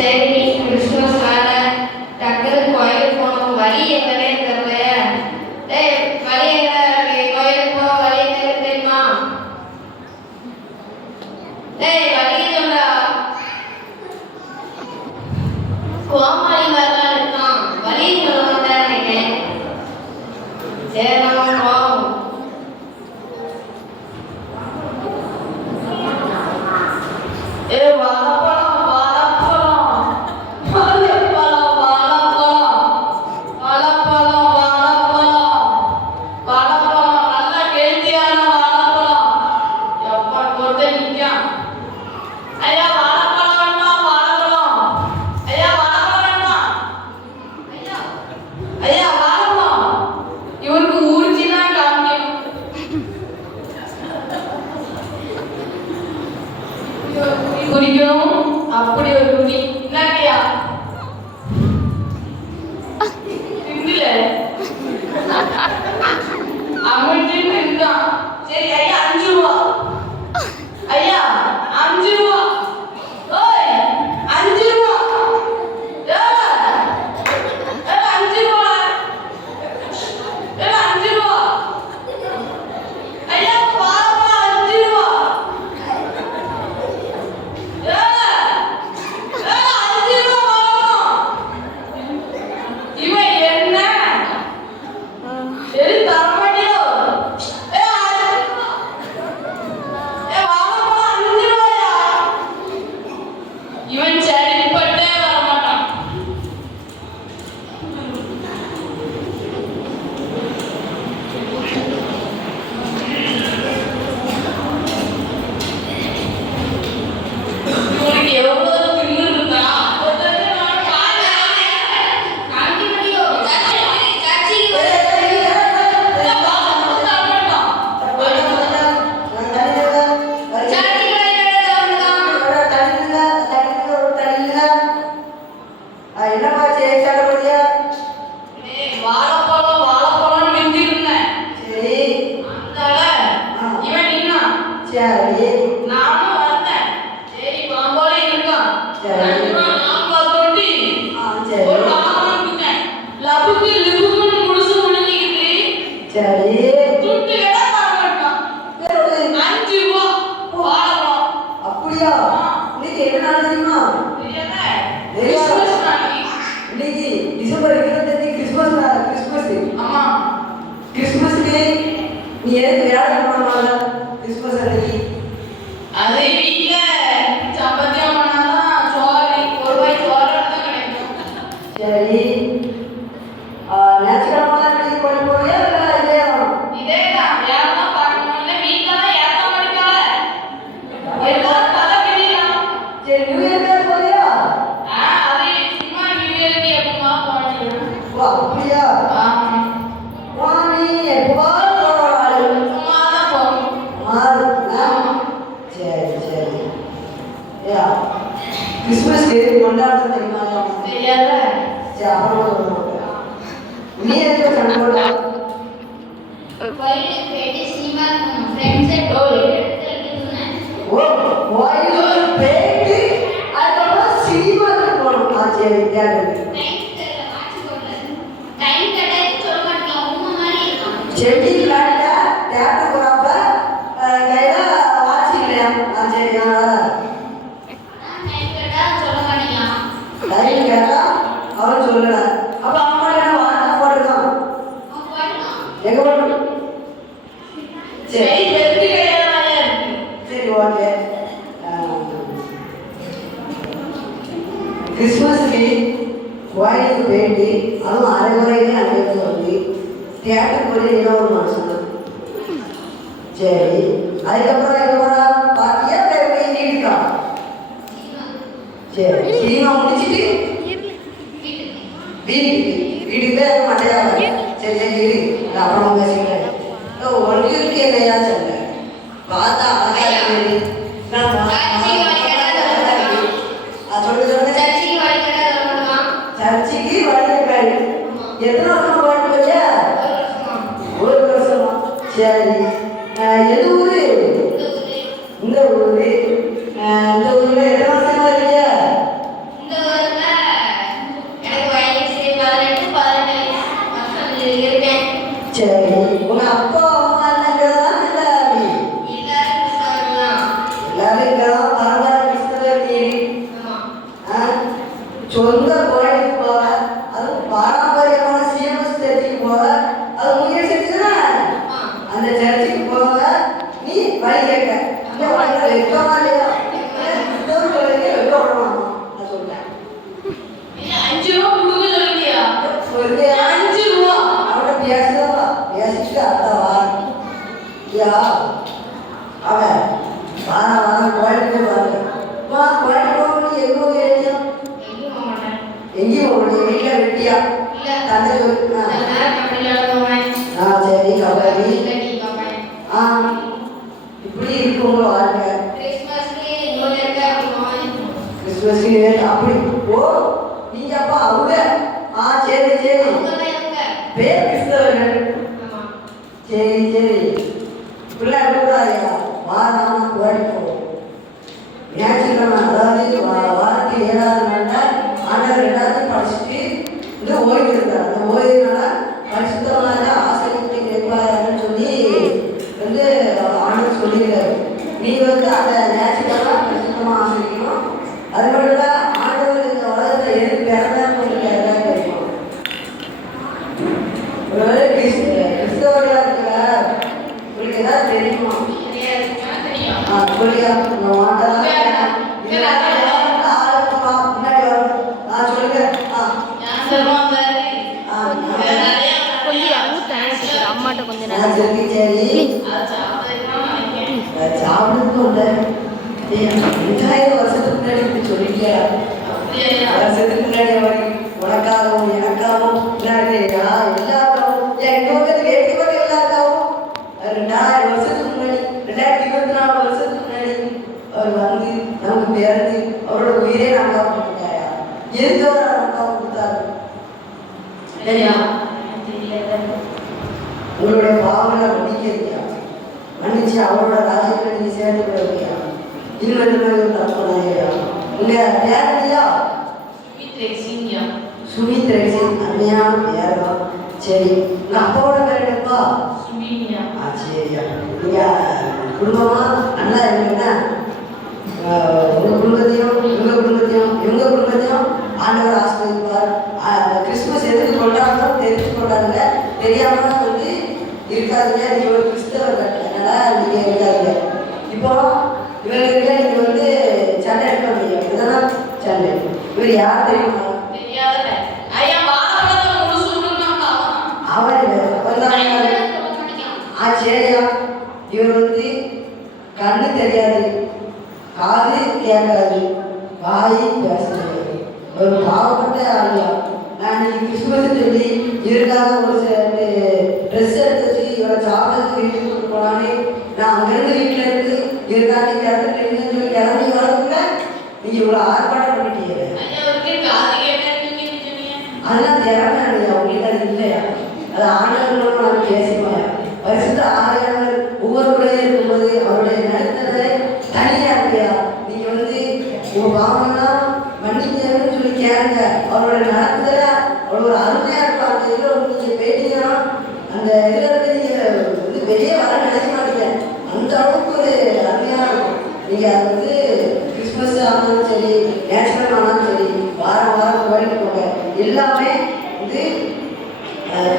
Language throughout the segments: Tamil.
சரி, கிறிஸ்துமஸ் வேற டக்குனு கோயிலுக்கு போகணும். வழி எங்கன்னே தெரியலையே. டேய், வழி எங்க இருக்கு? கோயிலுக்கு போக வழி எங்க இருக்கு தெரியுமா? டேய், வழி சொல்றா. கோமாளி மாதிரிலாம் இருக்கான். வழி சொல்ல மாட்டேன் நினைக்கிறேன். சரி, நம்ம போவோம். குடிக்கணும். அப்படி ஒரு குடி என்னக்கையா திங்கல அமிழ்ச்சின்னு இருந்தான். சரி ஐயா 5 ரூபா. ஐயா 5 ரூபா. ஓய் 5 ரூபா. 5 ரூபா. 5 ரூபா. ஐயா பாப்பா 5 ரூபா. நானும் வந்தேன். சரி பாம்போல இருக்கான். ஒரு வாங்கிட்டேன். லபுக்கு லிபுக்குன்னு முழுசு முடிஞ்சிக்கிட்டு சரி துட்டு கேட்டா தரமாட்டான். 5 ரூபா வாழலாம். அப்படியா? இன்னைக்கு என்ன நாள் தெரியுமா? கிறிஸ்துமஸ் நாளைக்கு. இன்னைக்கு டிசம்பர் 25 கிறிஸ்துமஸ் நாள். கிறிஸ்துமஸ். ஆமா. கிறிஸ்துமஸ்க்கு நீ எதுக்கு விளையாட போனால கிறிஸ்துமஸ் அன்னைக்கு? அதே வீட்ல சப்பாத்தியம் பண்ணாதான் சோறு, ஒரு வாய் சோறு தான் கிடைக்கும். சரி நேச்சுரலாக அன்னைக்கு கொண்டு போறியா இல்லை இதே தான் வேலைதான் பார்க்கணும். இல்லை வீட்டில் தான் ஏற்ற மாட்டேங்கல எல்லாரும் தலை பிடிக்கலாம். சரி நியூ இயர் போறியா? அது சும்மா நியூ இயர்க்கு எப்பமா போனீங்க? ஓ அப்படியா? வா நீ எப்போ சும்மா தான் போகணும். சரி சரி ஏ கிறிஸ்துமஸ் கொண்டாடுறது தெரியுமா? தெரியாத. சரி அப்புறம் நீ எதுக்கு சண்டை போட? கோயிலுக்கு போயிட்டு சினிமா ஃப்ரெண்ட்ஸை டோல் ஓ கோயிலுக்கு போயிட்டு அதுக்கப்புறம் சினிமாவுக்கு போகணும். சரி தேட்டருக்கு செடி விளையாட்ட தேட்டர் போகிறப்ப கையில் வாட்சி இல்லையா? சரியா டைம் கேட்டால் அவன் சொல்லலை. அப்போ அம்மா என்ன வாங்க போட்டுருக்கான்? எங்கே போட்டு? சரி சரி ஓகே. கிறிஸ்மஸுக்கு கோயிலுக்கு போயிட்டு அதுவும் அரைகுறையிலே அங்கே வந்து தியேட்டர் போய் ஏதோ ஒரு மனுஷன். சரி அதுக்கப்புறம் எங்கே போகிறா? பாத்தியா போய் நீடிக்கா? சரி சினிமா முடிச்சுட்டு வீட்டுக்கு போய் மாட்டையா? சரி சரி அப்புறம் பேசிக்கிறேன். ஒன்று இருக்கு இல்லையா சொல்ல பார்த்தா சர்ச்சைக்கு வழிகாடு. எத்தனை வருஷம் பாட்டு போய்யா? 1 வருஷமா? சரி எது ஊரு? இந்த ஊரு. இந்த ஊர்ல எத்தனை வருஷமா இருக்கியா? வீட்டில் வெட்டியா இல்ல தந்தை சில நேரம் கபடி விளையாட போவேன். சரி கபடி இல்ல டீ பார்ப்பேன். இப்படி இருக்கு உங்க வாழ்க்கை. கிறிஸ்மஸ்க்கு நியூ இயர்க்கு அப்படி போவேன். கிறிஸ்துமஸ் நியூ இயர் அப்படி. ஓ நீங்க அப்பா அவங்க சரி சரி அவங்கதான் இவங்க. பேர் கிறிஸ்தவர்கள். ஆமா. சரி சரி இப்படிலாம் இருக்கக்கூடாதுயா. வாரம் கோயிலுக்கு போவோம். ஞாயிற்றுக்கிழமை அதாவது வாரத்தில் 7வது நாளில் ஆண்டவர் எல்லாத்தையும் படிச்சுட்டு இந்த ஓய்வு இருந்தார். அந்த ஓய்வுனால பரிசுத்தமாக ஆசிரியத்தை கேட்பாருன்னு சொல்லி வந்து ஆண்டவர் சொல்லியிருக்காரு. நீ வந்து அந்த ஞாயிற்றுக்கிழமை பரிசுத்தமாக ஆசிரியக்கணும். அது மட்டும் இல்லை ஆண்டவர் இந்த உலகத்தை எதுக்கு பிறந்தான்னு உங்களுக்கு எதாவது தெரியும். ஒருவேளை கிறிஸ்தவர்களாக இருக்கிற உங்களுக்கு ஏதாவது தெரியுமா? தெரியாது. சொல்லியா முன்னாடி வரும். சொல்லுங்க. அம்மாட்ட கொஞ்சம் சரி சரி சாப்பிடுறதுக்கும் இல்லை. 2000 வருஷத்துக்கு முன்னாடி இப்படி சொல்லிட்டியா? வருஷத்துக்கு முன்னாடி உனக்காகவும் எனக்காகவும் எல்லாருக்காகவும் இன்னொரு வேட்கை எல்லாருக்காகவும் 2000 வருஷத்துக்கு முன்னாடி 2024 வருஷத்துக்கு முன்னாடி அவர் வந்து நமக்கு பிறந்து அவரோட உயிரே நமக்காக கொடுத்தாயா? எதுக்காக நமக்காக கொடுத்தாரு? உங்களுடைய பாவங்களை மன்னிக்கிறீங்க. மன்னிச்சு அவரோட ராஜ்யத்தில் நீங்க சேர்ந்து விடுவீங்க. இன்னும் தப்புனாயா? உங்க பேரணியா சுமித் ரேசி அருமையான பேரம். சரி உங்க அப்பாவோட பேர் என்னப்பா? சரியா நீங்க குடும்பமா நல்லா இருந்தீங்கன்னா உங்க குடும்பத்தையும் இவங்க குடும்பத்தையும் ஆண்டவர் ஆசீர்வதிப்பார். கிறிஸ்துமஸ் எதுக்கு கொண்டாடுறோம் தெரிஞ்சு கொண்டாடுங்க. தெரியாம வந்து இருக்காதுங்க. நீங்க ஒரு கிறிஸ்தவர்கள் அதனால நீங்க இருக்காதுங்க. இப்போ இவங்க நீங்க வந்து சண்டை எடுக்க முடியும். இதுதான் சண்டை. இவர் யார் தெரியுமா? சரியா இவர் வந்து கண்ணு தெரியாது, காது கேட்காது, வாய் பேசுறது, ஒரு பாவப்பட்ட ஆளியா. நான் இன்னைக்கு கிறிஸ்துமஸ் சொல்லி இவருக்காக ஒரு ட்ரெஸ் எடுத்து வச்சு இவரை சாப்பிட்றதுக்கு வீட்டுக்கு கூட்டு போனாலே நான் அங்கேருந்து வீட்டில் இருந்து இவருக்காக கிளம்பிட்டு இருந்தேன்னு சொல்லி கிளம்பி வரதுக்குள்ள நீங்க இவ்வளோ ஆர்ப்பாட்டம் பண்ணிட்டீங்க. அதெல்லாம் திறமை இல்லையா உங்களுக்கு? அது இல்லையா? அது ஆண்டவர்களோட நான் பேசிப்பாயா? பரிசுத்த ஆலயங்கள் ஒவ்வொருவரையும் இருக்கும்போது அவருடைய நடத்துறதை தனியா இல்லையா? நீங்க வந்து உங்க பாவம்லாம் மன்னிக்கணும்னு சொல்லி கேளுங்க. அவரோட நடத்துதல அவ்வளோ ஒரு அருமையா இருக்கும். அந்த இதில் நீங்க போயிட்டீங்கன்னா அந்த இதுல இருந்து நீங்க வந்து வெளியே வர நினைக்க மாட்டீங்க. அந்த அளவுக்கு ஒரு அருமையா இருக்கும். நீங்க அது வந்து கிறிஸ்துமஸ் ஆனாலும் சரி, நேச்சுரல் ஆனாலும் சரி, வாரம் வாரம் கோயிலுக்கு போங்க. எல்லாமே வந்து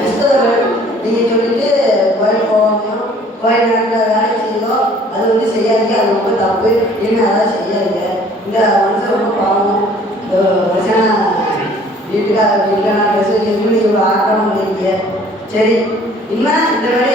கிறிஸ்தவர்கள் நீங்க சொல்லிட்டு கோயில் போவாமையும் கோயில் நேரத்தில் வேலை செய்யணும் அது வந்து செய்யாதீங்க. அது ரொம்ப தப்பு. இனிமேல் அதான் செய்யாதீங்க. இந்த மனுஷன் ரொம்ப பாவம். இந்த மனுஷனா வீட்டுக்கார வீட்டில் நான் ட்ரெஸ் வைக்கிறதுக்கு இவ்வளோ ஆட்டம் பண்ணிருக்கீங்க. சரி இனிமேல் இந்த வேலையை